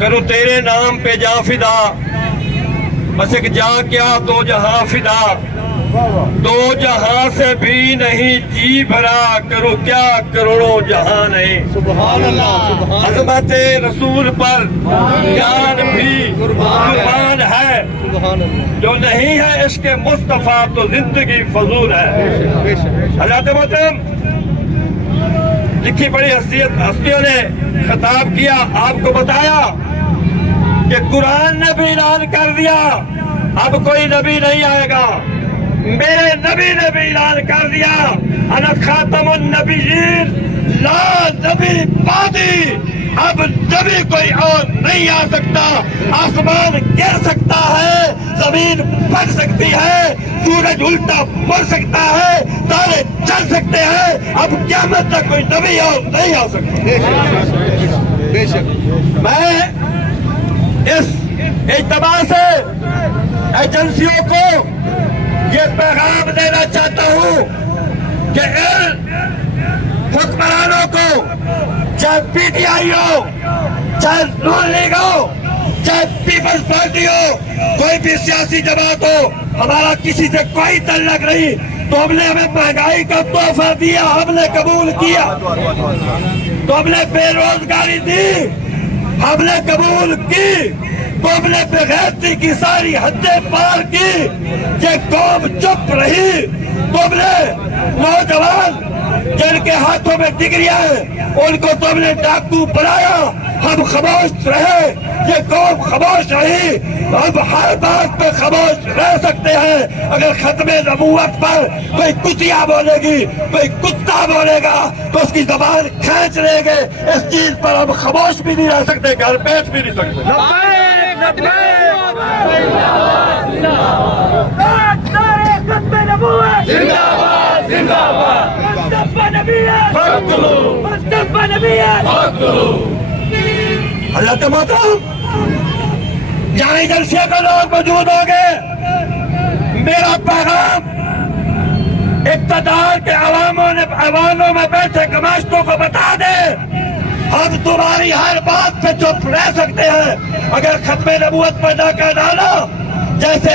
کروں تیرے نام پہ جا فدا، بس ایک جا کیا دو جہاں فدا، دو جہاں سے بھی نہیں جی بھرا، کروں کیا کروڑوں جہاں نہیں۔ سبحان اللہ، عظمت رسول پر جان بھی قربان ہے، سبحان اللہ، جو نہیں ہے عشق مصطفیٰ تو زندگی فضول ہے۔ بے شک، حضرات محترم، لکھی بڑی ہستیوں نے خطاب کیا، آپ کو بتایا کہ قرآن نے بھی اعلان کر دیا اب کوئی نبی نہیں آئے گا، میرے نبی نے بھی اعلان کر دیا انا خاتم النبیین لا نبی بعدی، اب نبی کوئی اور نہیں آ سکتا۔ آسمان گر سکتا ہے، زمین پھٹ سکتی ہے، سورج الٹا مڑ سکتا ہے، تارے چل سکتے ہیں، اب قیامت تک کوئی نبی اور نہیں آ سکتا۔ بے شک، بے شک، میں اس اجتماع سے ایجنسیوں کو یہ پیغام دینا چاہتا ہوں کہ ان حکمرانوں کو، چاہے پی ٹی آئی ہو، چاہے نون لیگ ہو، چاہے پیپلز پارٹی ہو، کوئی بھی سیاسی جماعت ہو، ہمارا کسی سے کوئی تعلق نہیں، تو ہم نے ہمیں مہنگائی کا تحفہ دیا، ہم نے قبول کیا، تو ہم نے بے روزگاری دی، ہم نے قبول کی، تو ہم نے بغیرتی کی ساری حدیں پار کی، یہ قوم چپ رہی، تو ہم نے نوجوان جن کے ہاتھوں میں ڈگریاں ہیں ان کو تم نے ڈاکو بنایا، ہم خاموش رہے، یہ قوم خاموش رہی، ہم ہر بات پہ خاموش رہ سکتے ہیں۔ اگر ختم نبوت پر کوئی کتیا بولے گی، کوئی کتا بولے گا تو اس کی زبان کھینچ لیں گے، اس چیز پر ہم خاموش بھی نہیں رہ سکتے، گھر بیٹھ بھی نہیں سکتے۔ اللہ محترم، جہاں ایجنسیوں کے لوگ موجود ہوں گے، میرا پیغام اقتدار کے عواموں میں بیٹھے کماشتوں کو بتا دے، ہم تمہاری ہر بات پہ چپ رہ سکتے ہیں، اگر ختم نبوت پر نہ کر ڈالا جیسے